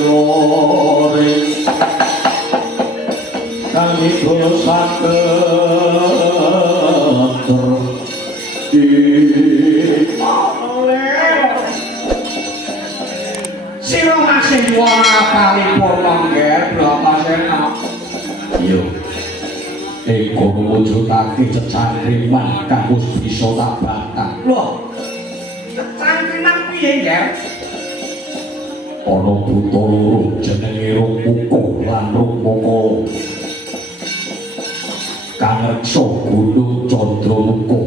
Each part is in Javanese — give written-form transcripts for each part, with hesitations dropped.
lore kami sira masih wong kali purna nggih berapa senak yo eko wujudake cecangkriman kanggo bisa tak batang lho cecangkriman piye nggih ana buta loro jenenge Rungkuko lan Rungkoko kang reksa gunung Candramukha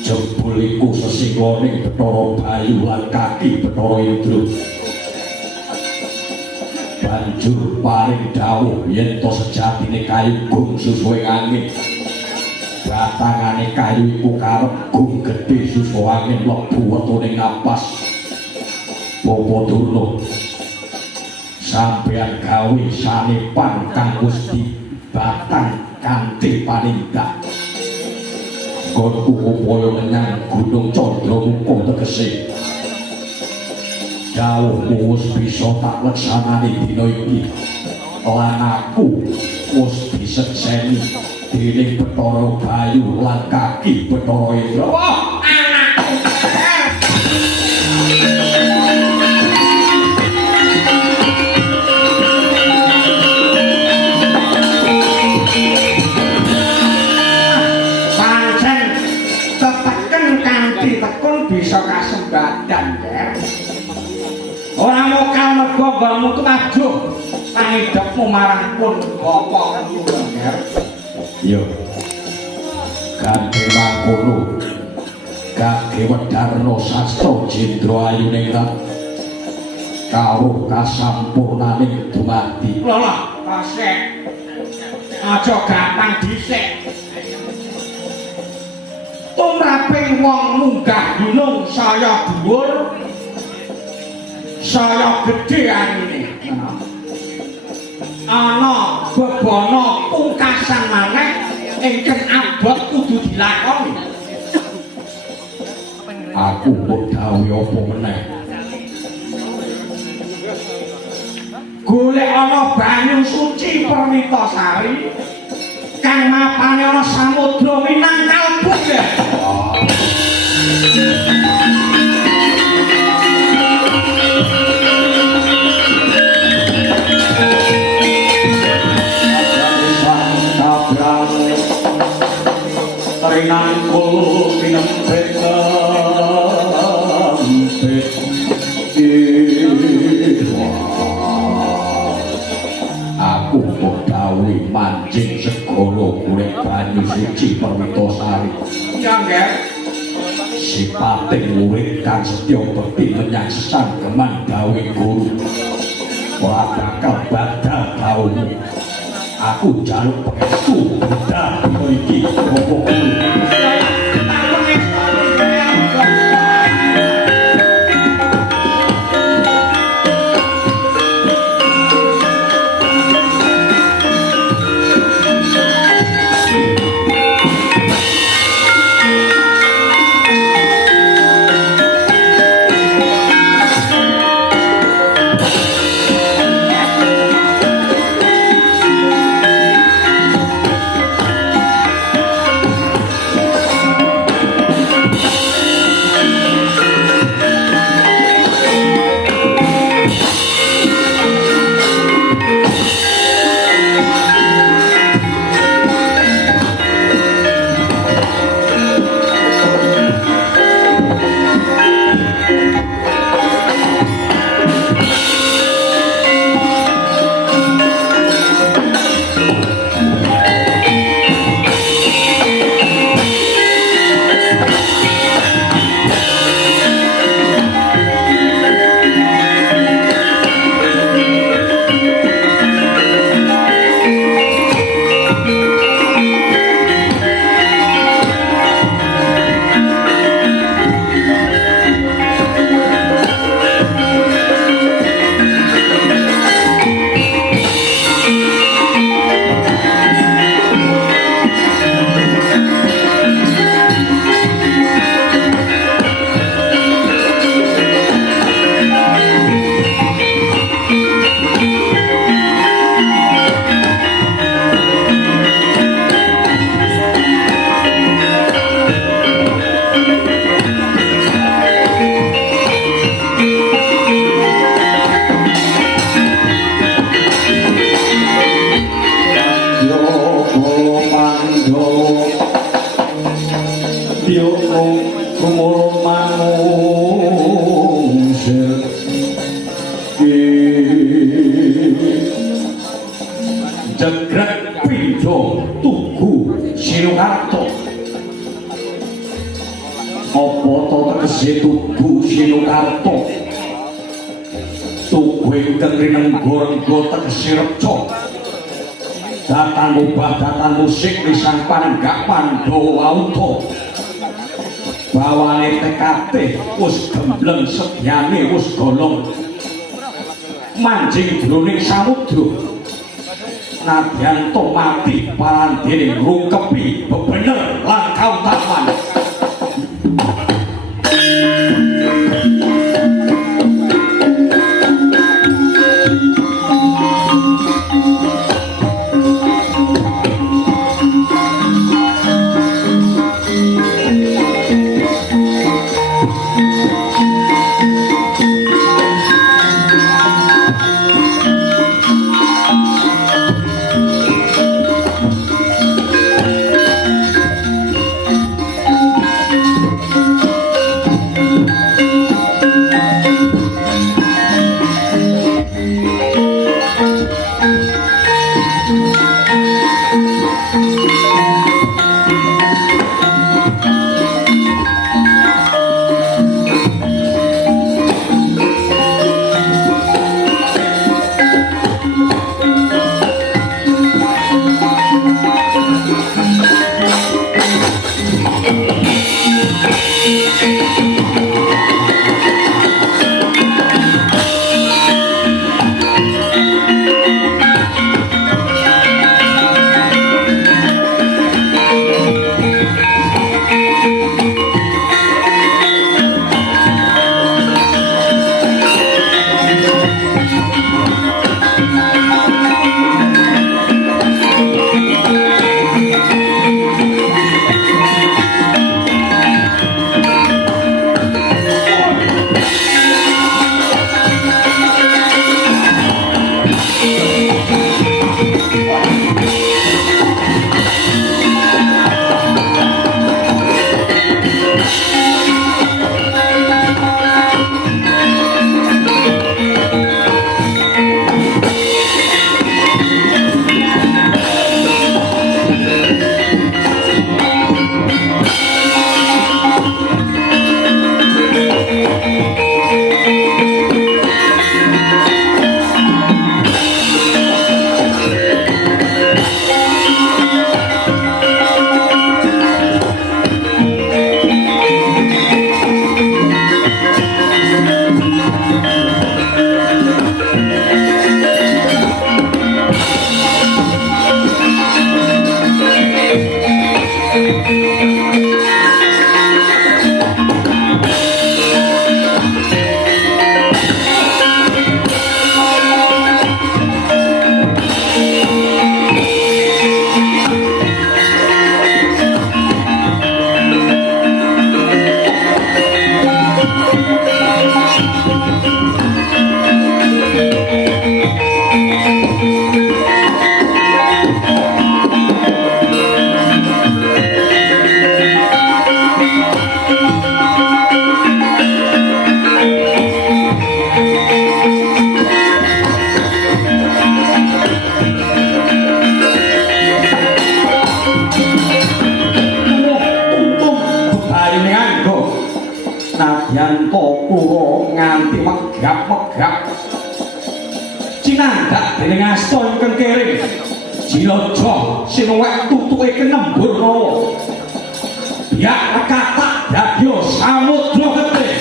jebul iku sesingone Bathara Bayu lan kaki Bathara Indra banjur paring dawuh yen to sejatine kayu gung susuwe angin batangane kayu iku karep gung gedhe susu angin mlebu wetone napas Bapak Durna sampeyan gawe sanepan kang Gusti batang kanthi panindak nggonku upaya menyang Gunung Candramukha tegese dawuhmu wis bisa tak leksanani dina iki lan aku wis disekseni dening Bathara Bayu lan kaki Bathara Indra bisa kasembadan ya orang mokal mergo nggonmu ku majuh pangidepmu marang pun apa ya yo kanthi mangkono Gage Wedarna Sastra Jendra Ayuningrat kawruh kasampurnaning dumadi lho kasek aja gampang dhisik tumraping wong munggah gunung saya dhuwur saya gedhe anine ana bebana pungkasan maneh ingkang abot kudu dilakoni aku mbok dawuh apa meneh golek ana banyu suci Perwitasari kang mapane ana samudra Minangkabau ya Rinangkul pinempet aku bodawi mancing segoro golek banyu suci Perwitasari ya nggih sipating murid kang setya bekti menyang sanggeman gawe guru ora bakal badal gaulmu aku jaluk pengestu budal iki pokok Jegrak Pindha Tugu Sinokarto. Apa to tegese Tugu Sinokarto? Tugu ingkang rinenggo-renggo tegese reca. Datan ubah datan musik lisan panenggak Pandhawa auto. Bawane tekate wis gembleng sedyane wis golong. Manjing jroning samudra. Nadyan to mati parandene rungkepi bebener lan kautaman. megap-megap cinandak dening asta ingkang kering Jilaja sinuwek tutuke kenembur rawa biak katak dadya samudra getih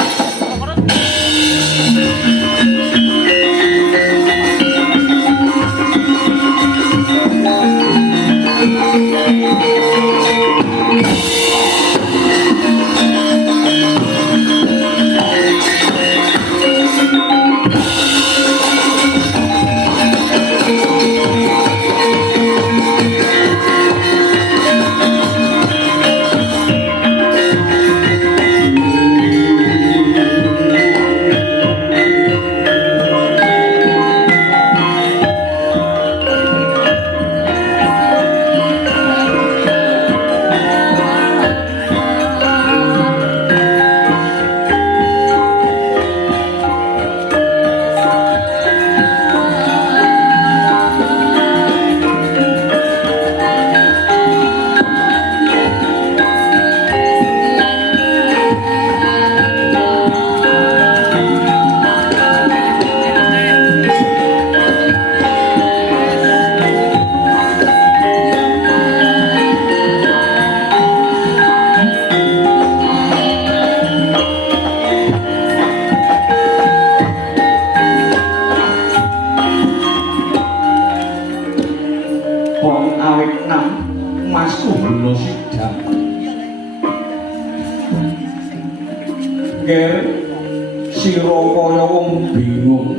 sira kaya wong bingung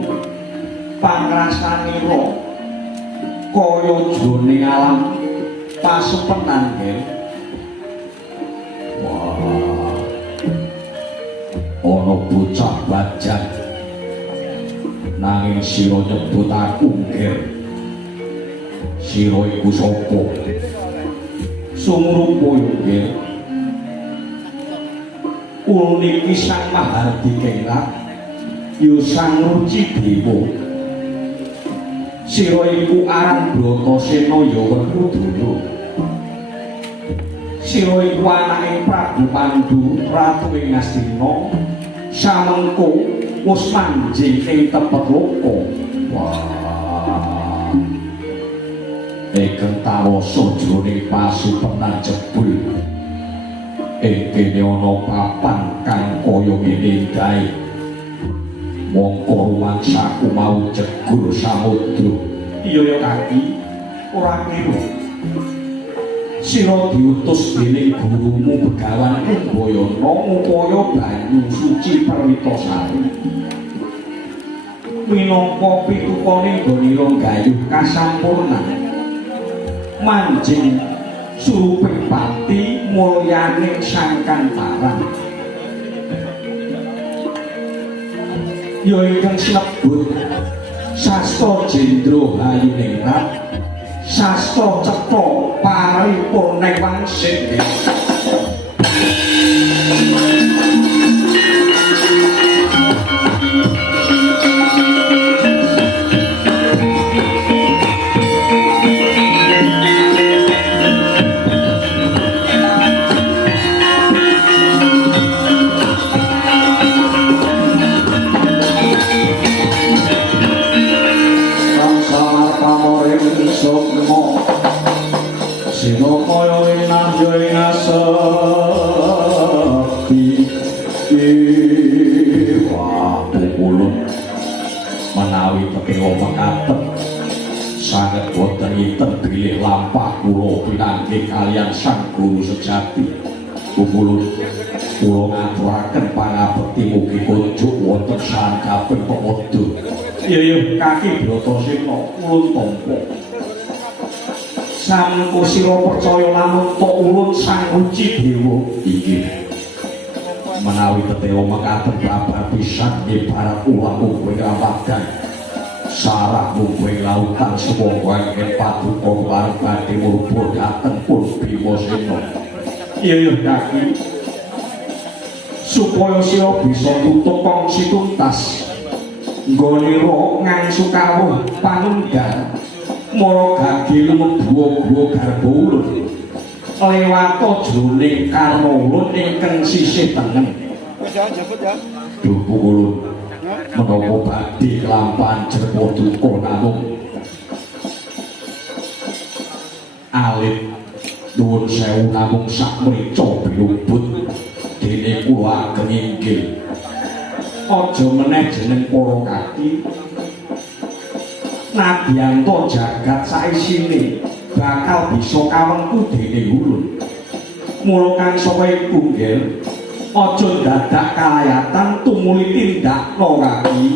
pangrasanira kaya jroning alam pasupenan nggih. Wah, ana bocah bajang nanging sira nyebut aku nggih. Sira iku sapa? Sumrupa nggih. Ulun iki Sang Mahardi Kengrak ya Sang Ruci Dewa. Sira iku aran Bratasena ya Werkudara. Sira iku anake Prabu Pandhu Ratu ing Ngastina. Samengko wis manjing ing tepet loka. Wah, ingkang tawasa jroning pasupenan jebul. Ing kene ana papan kang kaya ngene kae. Mongko rumangsaku mau jegur samudra. Iya ya Kaki, ora kliru. Sira diutus dening gurumu Begawan Kumbayana upaya banyu suci Perwitasari. Minangka pitukane nggonira gayuh kasampurnan. Manjing suruping pati mulyaning Sang Kantaran. Ya ingkang sinebut Sastra Jendra Hayuningrat, Sastra Cetha Paripurning Wangsit. Menawi tetewa mekaten sanget boten iten bilih lampah kula pinanggih kaliyan Sang Guru sejati. Kumulun kula ngaturaken pangabekti mugi kunjuk wonten sangkaping pemodo. Iya Kaki Bratasena ulun tampa. Samengko sira percaya lamun tok ulun Sang Ruci Dewa. Inggih. Menawi tetewa mekaten babar pisan ibarat ulah mungkuing rawagan. Sarah mungkuing lautan semoga ingin paduka warung badhe murba dhateng pun Bimasena. Iya Kaki. Supaya sira bisa tutuk kongsi tuntas. Nggonira ngangsu kawuh panunggal. Mara gagi lumebua-bua garba ulun. Lewata jroning karna ulun ingkang sisih tengen. Duh ulun menapa badhe kelampahan jerpa duka namung alit nuwun sewu namung sak mrica bilubut dene kula ageng inggil. Aja meneh jeneng para Kaki. Nadyanto jagat saisine bakal bisa kawengku dening ulun. Mula kang sapa iku nggih, aja dadak kalayatan tumuli tindakno Kaki.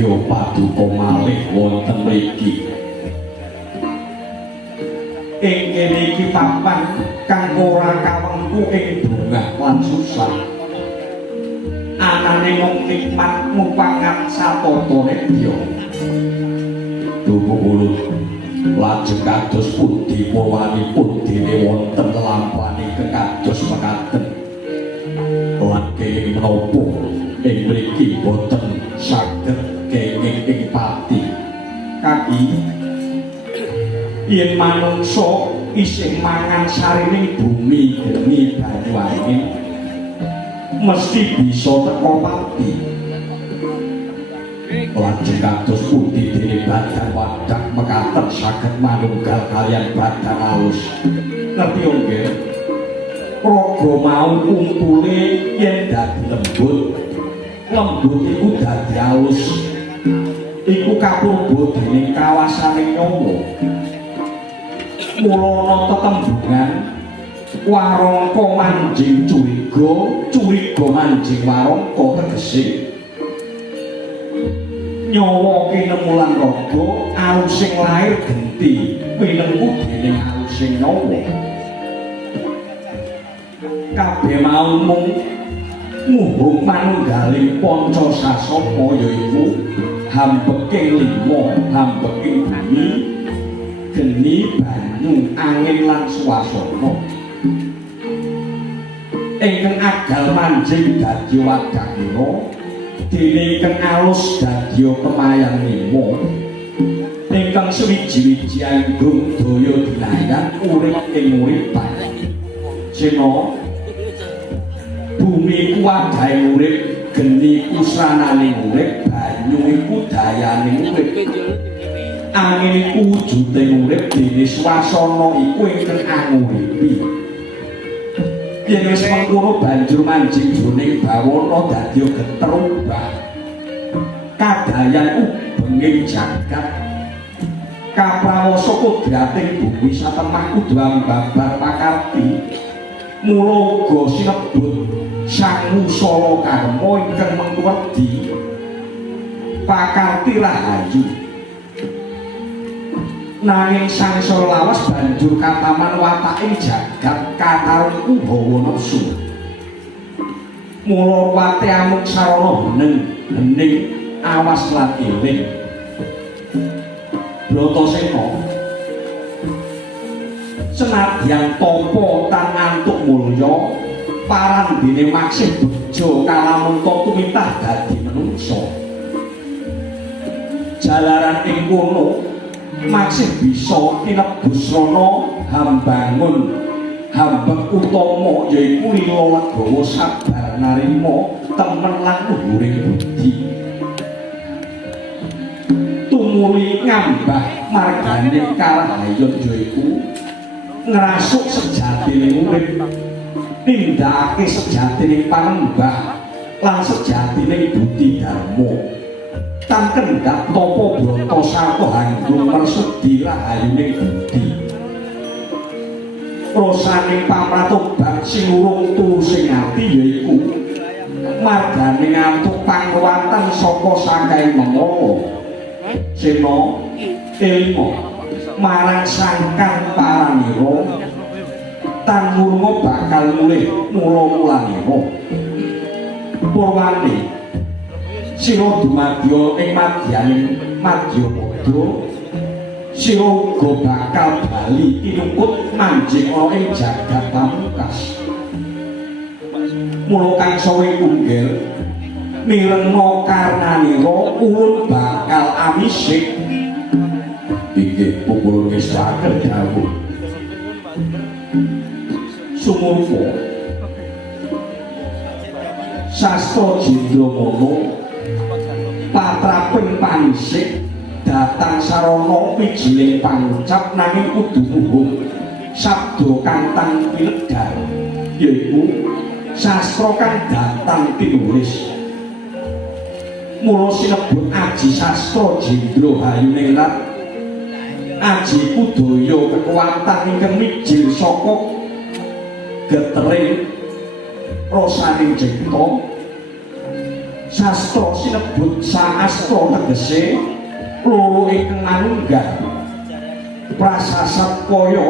dadya paduka malih wonten mriki. Ing kene iki papan kang ora kawengku ing bungah lan susah. Anane mung nikmat mupangat satata nedya. Dumu ulut lajeng kados pundi purwanipun dene wonten lampahing kekados mekaten. Lan kenging menapa ing mriki boten saged kenging ing pati. Kaki yen manungsa isih mangan sarining bumi geni banyu angin mesti bisa teko pati. Lajeng kados pundi dene badan wadak mekaten saged manunggal kaliyan badan alus. Ngerti nggih? Raga mau kumpule yen dadi lembut. Lembut iku dadi alus. Iku kapurba dening kawasaning nyawa. Mula ana tetembungan warangka manjing curiga, curiga manjing warangka tegese nyawa kinemu lan raga alusing lair genti pinengku dening alusing nyawa. Kabeh mau mung muhung manunggaling panca sasapa yaiku hambeking lima, hambeking bumi, geni, banyu, angin lan swasana. Ingkang agal manjing dadi wadakira, dene ingkang alus dadi kemayang lima. Ingkang suwiji-wiji anggung daya dinayan urip ing uripan. Sena bumi ku wadahe urip, geni ku sranane urip, banyu iku dayane urip. Angin iku wujude urip, dene swasana iku ingkang anguripi. Yen wis mengkono banjur manjing jroning bawana dadi geterubah. Kadayan ubenging jagat. Kaprawasa kodrating bumi satemah kudu ambabar pakarti. Mula uga sinebut sang musala karma ingkang mengkuwedi. Pakarti rahayu. Nanging sangsara lawas banjur kataman wataking jagat katarungku hawa nafsu. Mula wate amuk sarana hening awas lan eling. Bratasena senadyan tampa tan antuk mulya parandene maksih bejo kalamun tumitah dadi manungsa. Jalaran ing kono maksih bisa tinebus rana hambangun hambek utama yaiku lila legawa sabar narima temen lan luhuring budi. Tumuli ngambah margane karahayon yaiku ngrasuk sejatine urip, tindakake sejatine panembah lan sejatine budi dharma. Tan kendhak tapa brata sarta hanggung mersedi rahayuning budi. Rasaning pamratobat sing urung turu sing ati yaiku margane ngantuk pangruwatan saka sakaing mengala. Sena ilmu marang sangkang paranira tan murma bakal mulih mula-mulanira. Purwane sira dumadya ing madyaning Madyapada, sira uga bakal bali tinungkut manjing ana ing jagat pamungkas. Mula kang sawe kunggel mirengna karnanira ulun bakal amisik. Inggih pupul wis saged dawuh. Sumurpa sastra Jendramana patraping panisik datang sarana pijiling pangucap nanging kudu muhung sabda kang tan piledhar yaiku sastra kang datang tinulis. Mula sinebut aji sastra Jendra Hayuningrat, aji budaya kekuatan ingkang mijil saka getering rasaning cipta. sastra sinebut saastra tegese loro ingkang manunggal prasasat kaya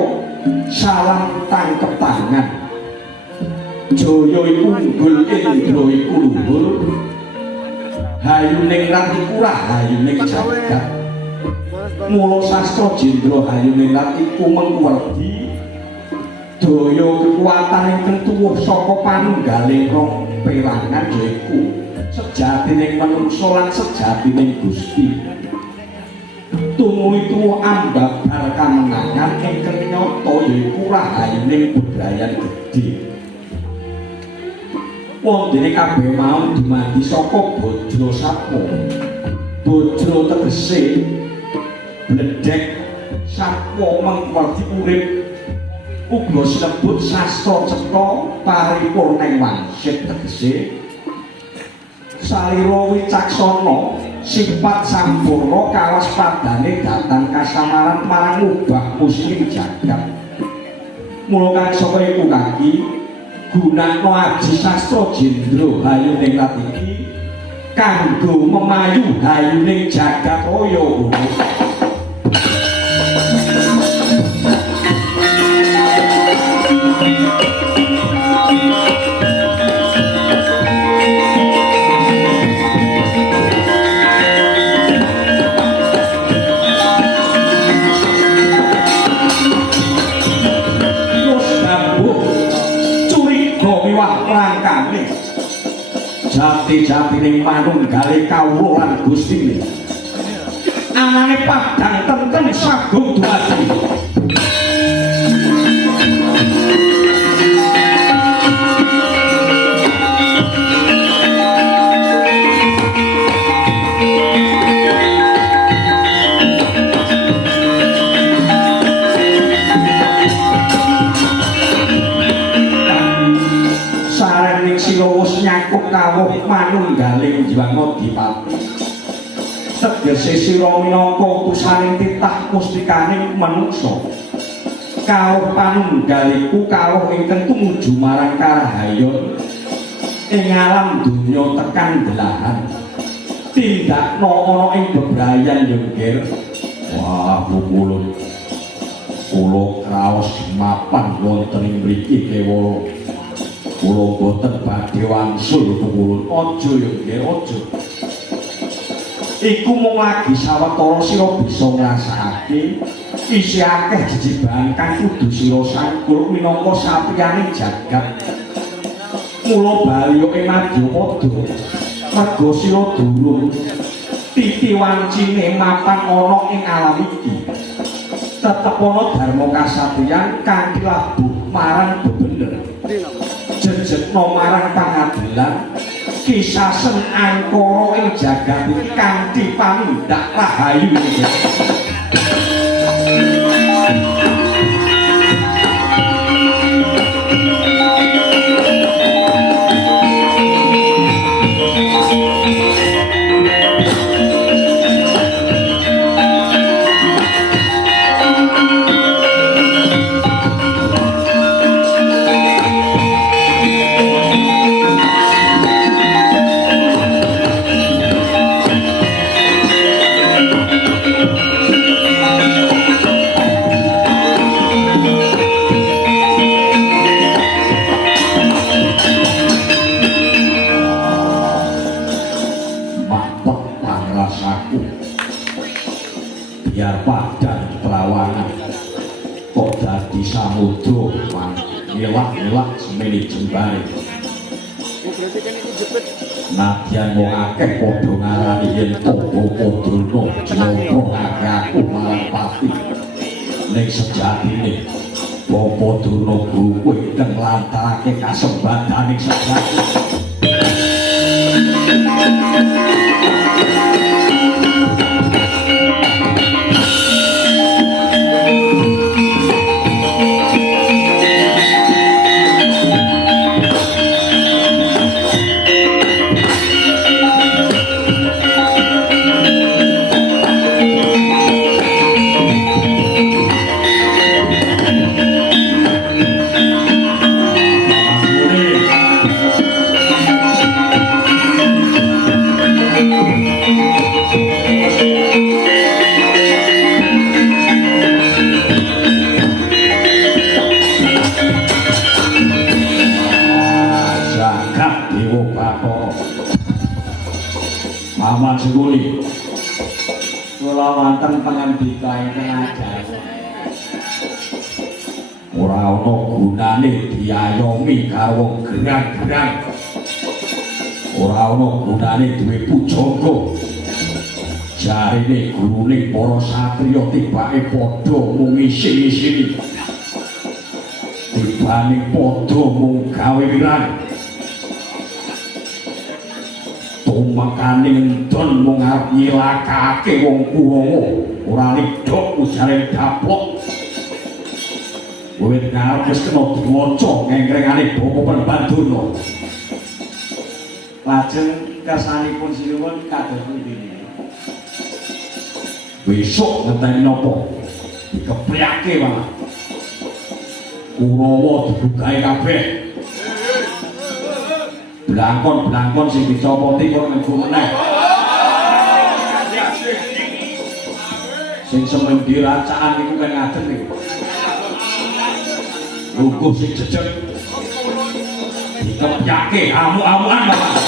salam tangkep tangan Jaya iku unggul Indra iku luhur hayuning rat iku rahayuning jagat mula sastra Jendra hayuning rat iku mengkuwerdi daya kekuatan ingkang tuwuh saka panunggaling rong perangan yaiku sejatining manungsa lan sejatining Gusti tumuli tuwuh ambabar kamenangan ingkang nyata yaiku rahayuning budayan gedhe wondene kabeh mau dumadi saka Bajra Satwa Bajra tegese bledhek satwa mengkuwardi urip uga sinebut sastra cetha paripurning wangsit tegese salira wicaksana sifat sampurna kawaspadane dhateng kasamaran marang ubah muslim jagat mula kang saka iku kaki gunakno aji sastra Jendra hayuning rat iki kanggo memayu hayuning jagat raya jati-jatining manunggale kawula lan Gustine anane padhang tentrem sagung dumadi kawuh manunggaling Jwangodipati tegese sira minangka utusaning titah mustikaning manungsa kawuh panunggaliku kawuh ingkang tumuju marang karahayon ing alam donya tekan delahan tindakno ana ing bebrayan yengger wah pukulun kula kraos mapan wonten ing mriki kewala kula boten badhe wangsul pungulun aja ya nggih aja iku mung lagi sawetara sira bisa ngrasakake isih akeh jejebahan kang kudu sira sangkul minangka satriyaning jagat mula bali ing Madyapada merga sira durung titi wancine mapan ana ing alam iki tetep ana dharma kasatriyan kanthi labuh marang bebener jejetno marang pangadilan kisasen angkara ing jagat iki kanthi pamindak rahayu biar padan perawangan kok dadi samudra ngelak-ngelak semeni jembare nadyan wong akeh padha ngarani yen tangga padana joko akeh aku marang pati ning sejatine Bapa Durna Guru kuwi kang nglantarake kasembadaning sejati kalawanten pangandika ingkang ajar. Ora ana gunane diayomi karo wong gerang-gerang. Ora ana gunane duwe pujangga. Jarine gurune para satriya tibake padha mung isin-isini. Tibane padha mung gawe wirang. Tumakane endon mung arep nyilakake wong kuwongo, ora lidok ujare daplok. Wiwit ngarep wis kena diwaca ngengrengane Bapa Pembanduna. Lajeng kersanipun sinuwun kados pundi? Besok ngenteni napa? Dikepriake wae. Kurawa dibukae kabeh. Blangkon-blangkon sing dicopoti kok nggo meneh. Sing semen diracaan niku kan ngaten niku. Lugu sing jejeg dikepiake amu-amuan Bapak.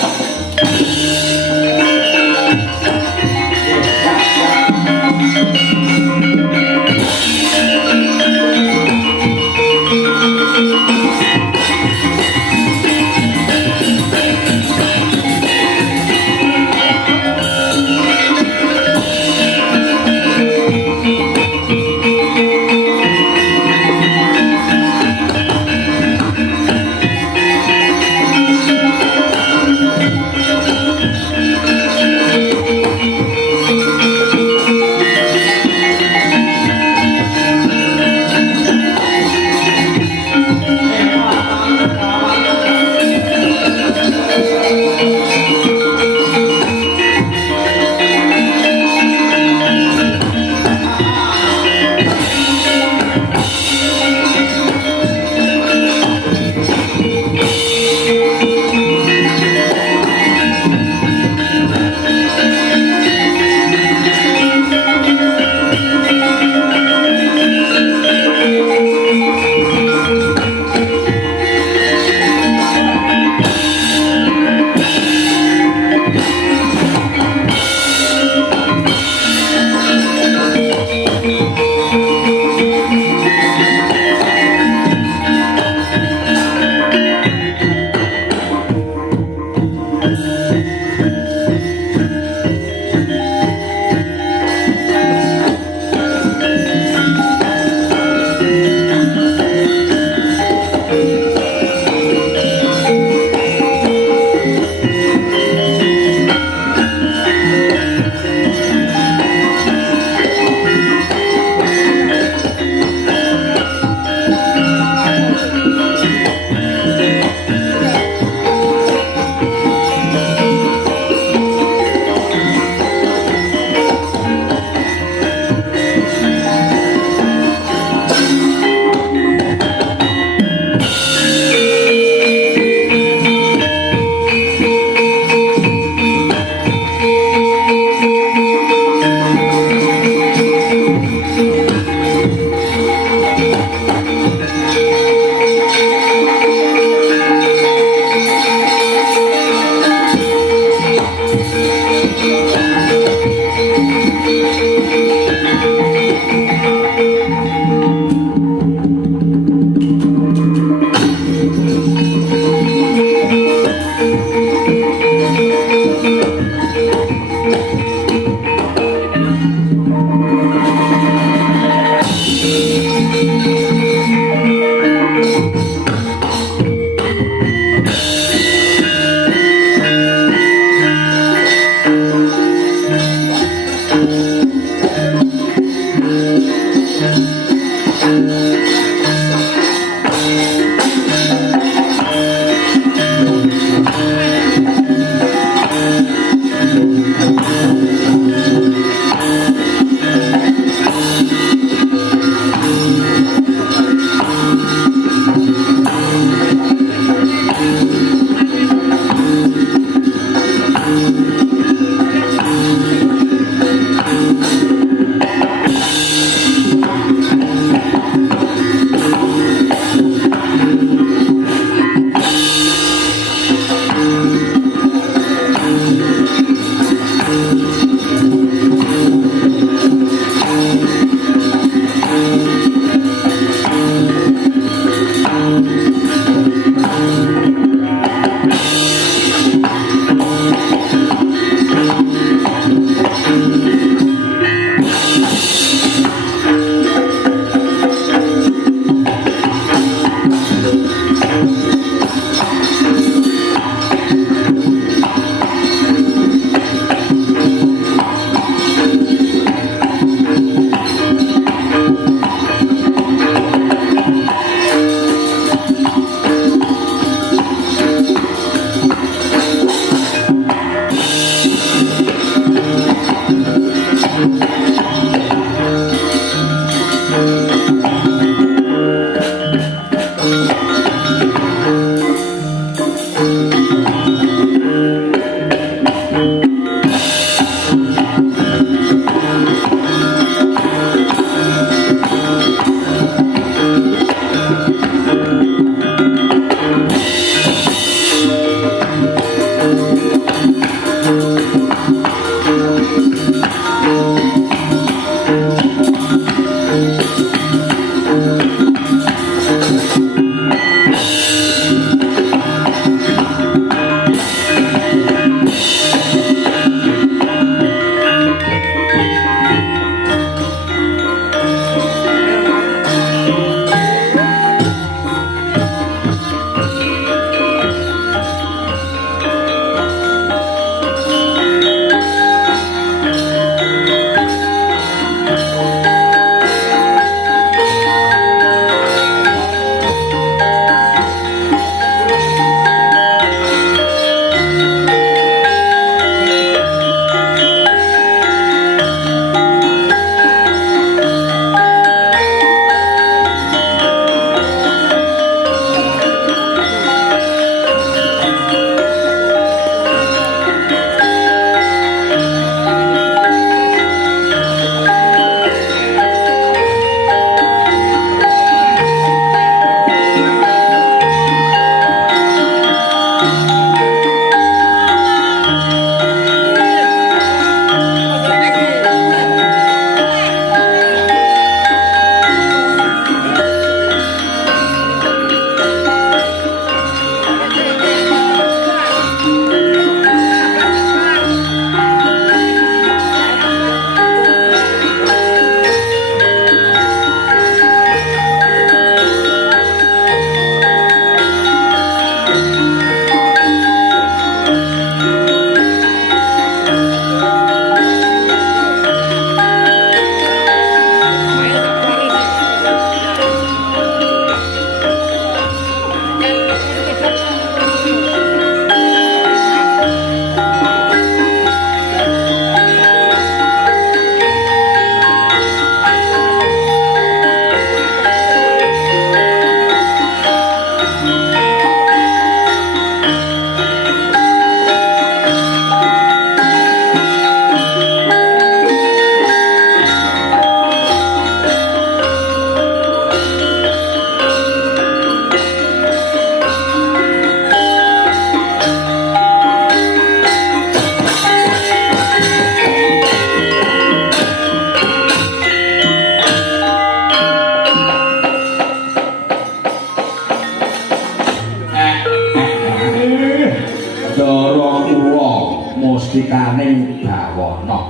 ana.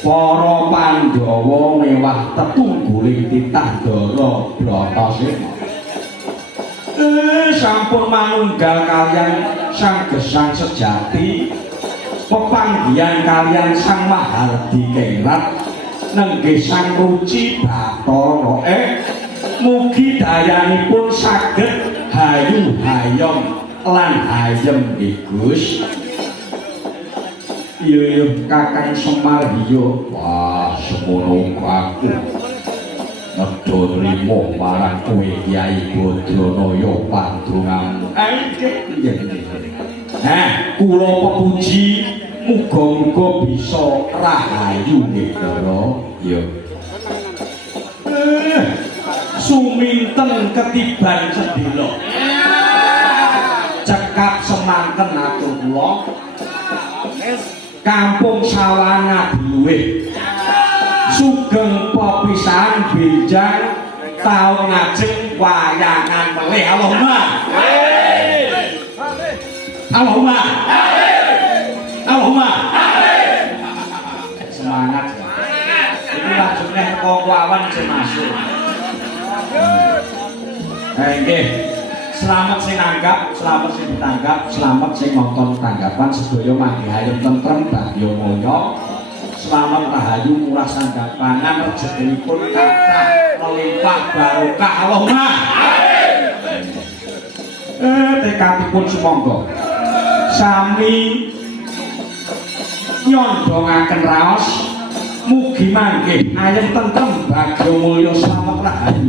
Para Pandhawa mewah tetungguling titah Ndara Bratasena. Sampun manunggal kaliyan sang gesang sejati, pepanggihan kaliyan sang Mahardi Kengrat, nenggih sang Ruci Bathara. Mugi dayanipun saged hayu hayom lan hayem nggih Gus. Iya Kakang Semar iya. Wah semono aku medho nrimo marang kowe Kyai Badranaya Pandungan. Nah, kula pepuji muga-muga bisa rahayu nggih Ndara. Iya. Suminten ketiban sedhela. Cekap semanten atur kula. Kampung Sawana Diluwih. Sugeng pepisahan benjang taun ngajeng wayangan melih. Allahumma. Allahumma. Allahumma. Semangat. Ini maksudnya kok wawan masuk. Nggih. Selamat sing nanggap, selamat sing ditanggap, selamat sing nonton tanggapan sedaya mangke hayem tentrem bagya mulya. Selamat rahayu murah sanggapangan rezekinipun kathah melimpah barokah. Allahumma amin. Tekadipun sumangga sami nyondongaken raos mugi mangke ayem tentrem bagya mulya selamat rahayu.